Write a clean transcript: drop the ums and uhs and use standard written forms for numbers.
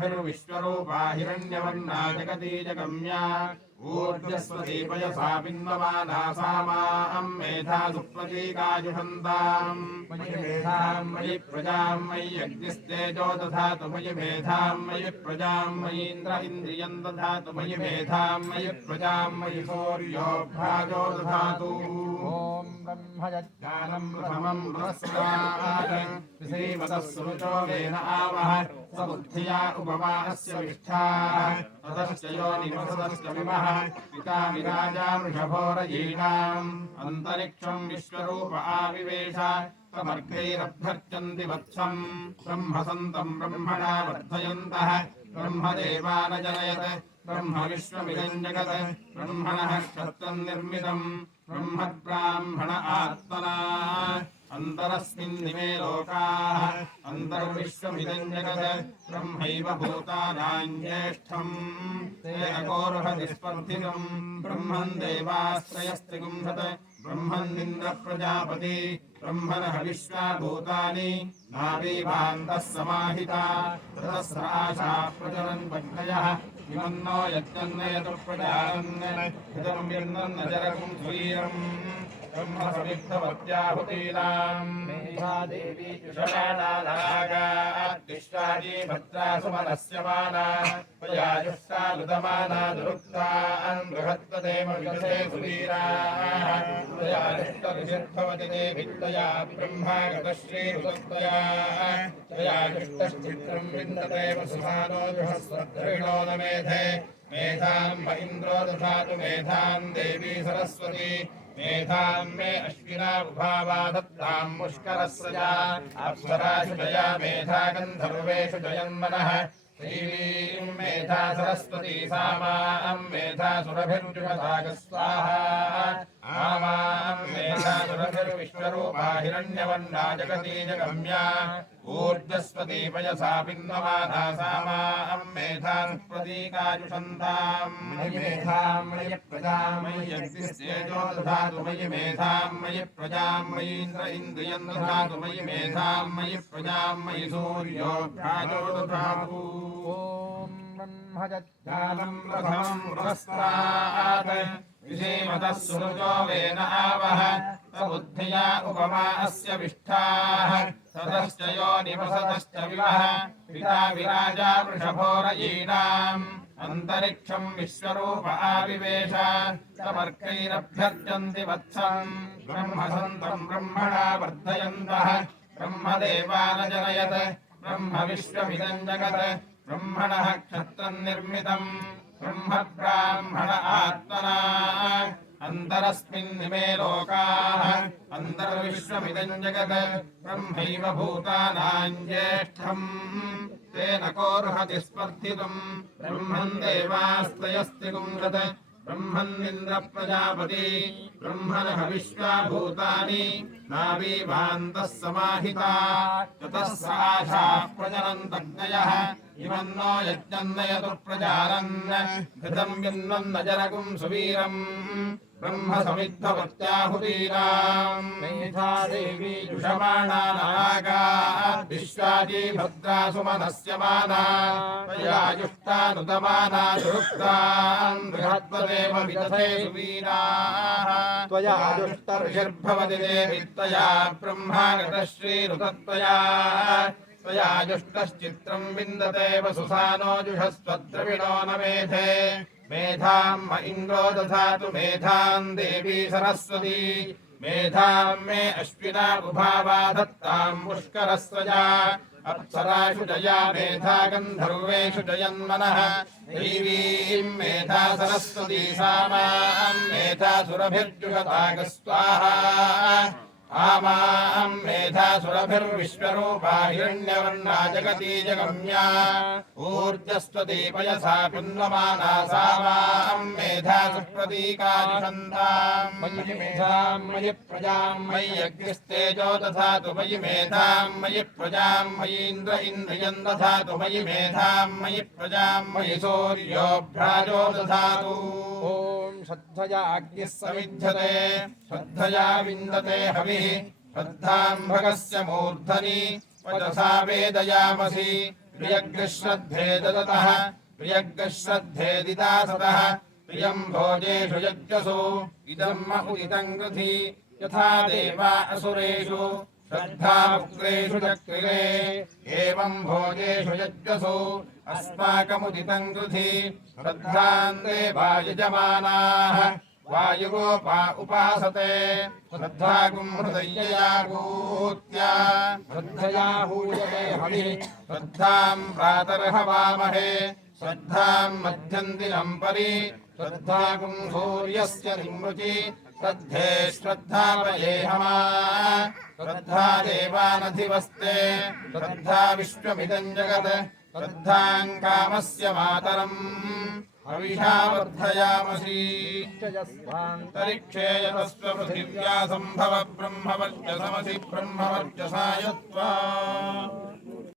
सुरभिर्विश्वरूपा हिरण्यवर्णा जगतीजगम्या ऊर्जस्वती पयसा बिन्दमाना सा मां मेधा सुप्रतीकाजुषन्ताम् मयि मेधां मयि प्रजां मयि अग्निस्तेजो दधातु मयि मेधां मयि प्रजां मयीन्द्र इन्द्रियं दधातु मयि मेधां मयि प्रजां मयि सूर्यो भ्राजो दधातु ॐ ब्रह्मज्ञानं प्रथमं पुरस्तात् श्रीमतः सुरुचो वेन आवह स बुद्धिया उपमा अस्य विष्ठाः ततश्च योनिवसतश्च विमः पिता विराजा वृषभोरयीणाम् अन्तरिक्षं विश्वरूप आविवेश तमर्गैरभ्यर्चन्ति वत्सम् ब्रह्मसन्तम् ब्रह्मणा वर्धयन्तः ब्रह्मदेवानजनयत् ब्रह्म विश्वमिदं जगत् ब्रह्मणः क्षत्रम् निर्मितम् ब्रह्मब्राह्मण आत्मना अन्तरस्मिन्निमे लोकाः अन्तर्विश्वमिदं जगत् ब्रह्मैव भूतानां ज्येष्ठम् तेन कोऽर्हति स्पर्धितुम् ब्रह्मन् देवास्त्रयस्त्रिगुंसत् ब्रह्मन्निन्द्र प्रजापति ब्रह्मणः विश्वा भूतानि नावीभान्तः समाहिता ततस्राशा प्रचरन् पज्ञयः इमन्नो यज्जन्नयतु प्रजानन् हितं यन्नजरकुं स्वीरम् ब्रह्मसमिद्धवत्याहुतीनाम् मेधादेवी जुषमाणानागाद्दिष्टाजी भद्रा सुमनस्य माना त्वयायुष्टानुदमाना दुरुक्तान् बृहत्तदेव विगते सुवीराः त्वयायुष्टऋषिर्भवति ते वित्तया ब्रह्मागतश्रीरुतत्वया त्वयायुष्टश्चित्रम् विन्दते वसुधानो जुहस्वद्रविणो न मेधे मेधां म इन्द्रो दधातु मेधां देवी सरस्वती मेधां मे अश्विना उभावा दत्तां मुष्करस्रजा अप्सरासु जया मेधा गन्धर्वेषु जयन्मनः श्रीवीं मेधा सरस्वती सा मां मेधा सुरभिर्जुषदागस्वाहा आमां मेधा सुरभिर्विश्वरूपा हिरण्यवर्णा जगतीजगम्या ऊर्जस्वती पयसा बिन्दमाना सा मां मेधा प्रतीकाजुषन्ताम् मयि मेधां मयि प्रजां मयि अग्निस्तेजो दधातु मयि मेधां मयि प्रजां मयीन्द्र इन्द्रियं दधातु मयि मेधां मयि प्रजां मयि सूर्यो भ्राजो दधातु ॐ ब्रह्मज्ञानं प्रथमं पुरस्तात् विधीमतः सुरुचो वेन आवह स बुद्धिया उपमा अस्य विष्ठाः ततश्च योनिवसतश्च विवः पिता विराजा वृषभोरयीणाम् अन्तरिक्षं विश्वरूप आविवेश तमर्कैरभ्यर्चन्ति वत्सम् ब्रह्मसन्तम् ब्रह्मणा वर्धयन्तः ब्रह्मदेवानजनयत् ब्रह्म विश्वमिदं जगत् ब्रह्मणः क्षत्रम् निर्मितम् ब्रह्मब्राह्मण आत्मना अन्तरस्मिन्निमे लोकाः अन्तर्विश्वमिदं जगत् ब्रह्मैव भूतानां ज्येष्ठम् तेन कोऽर्हति स्पर्धितुम् ब्रह्मन् देवास्त्रयस्त्रिगुंसत् ब्रह्मन्निन्द्र प्रजापति ब्रह्मणः विश्वा भूतानि नावीभान्तः समाहिता ततस्राशा प्रजनन्तज्ञयः इमन्नो यज्जन्नयतु प्रजानन् घृतं यन्वन्नजरकुं सुवीरम् ब्रह्मसमिद्धवत्याहुतीनाम् मेधादेवी जुषमाणानागाद्विश्वाजी भद्रा सुमनस्य माना त्वयायुष्टानुदमाना दुरुक्तान् बृहत्तदेव विदधे सुवीराः त्वयायुष्टऋषिर्भवति ते वित्तया ब्रह्मागतश्रीरुतत्वया त्वयायुष्टश्चित्रम् विन्दते वसुसानो जुषस्वद्रविणो न मेधे मेधां म इन्द्रो दधातु मेधां देवी सरस्वती मेधां मे अश्विना उभावा दत्तां मुष्करस्रजा अप्सरासु जया मेधा गन्धर्वेषु जयन्मनः देवीं मेधा सरस्वती सा मां मेधा सुरभिर्जुषदागस्वाहा आमां मेधा सुरभिर्विश्वरूपा हिरण्यवर्णा जगतीजगम्या ऊर्जस्वती पयसा पिन्वमाना सा मां मेधा सुप्रतीकाजुषन्ताम् मयि मेधां मयि प्रजां मयि अग्निस्तेजो दधातु मयि मेधां मयि प्रजां मयीन्द्र इन्द्रियं दधातु मयि मेधां मयि प्रजां मयि सूर्यो भ्राजो दधातु ॐ श्रद्धया अग्निः समिध्यते श्रद्धया विन्दते हविः श्रद्धां भगस्य मूर्धनि वचसा वेदयामसि प्रियग्रश्रद्धे ददतः प्रियग्रश्रद्धे दिदासतः प्रियम् भोजेषु यज्ञसु इदम् उदितम् कृधि यथा देवा असुरेषु श्रद्धामुक्तेषु चक्रिरे एवम् भोजेषु यज्ञसु अस्माकमुदितम् कृधि श्रद्धाम् देवा यजमानाः वायुगोपा उपासते श्रद्धागुम् हृदय्ययागूत्या श्रद्धयाहूयते हविः श्रद्धाम् प्रातर्हवामहे श्रद्धाम् मध्यम् दिनम् परि श्रद्धागुम् सूर्यस्य निमृचि श्रद्धे श्रद्धावयेहमा श्रद्धा देवानधिवस्ते श्रद्धा विश्वमिदम् जगत् श्रद्धाम् कामस्य मातरम् हविषा वर्धयामसि तरिक्षे यतस्व पृथिव्या सम्भव ब्रह्मवर्चसमसि ब्रह्मवर्चसा यत्त्वा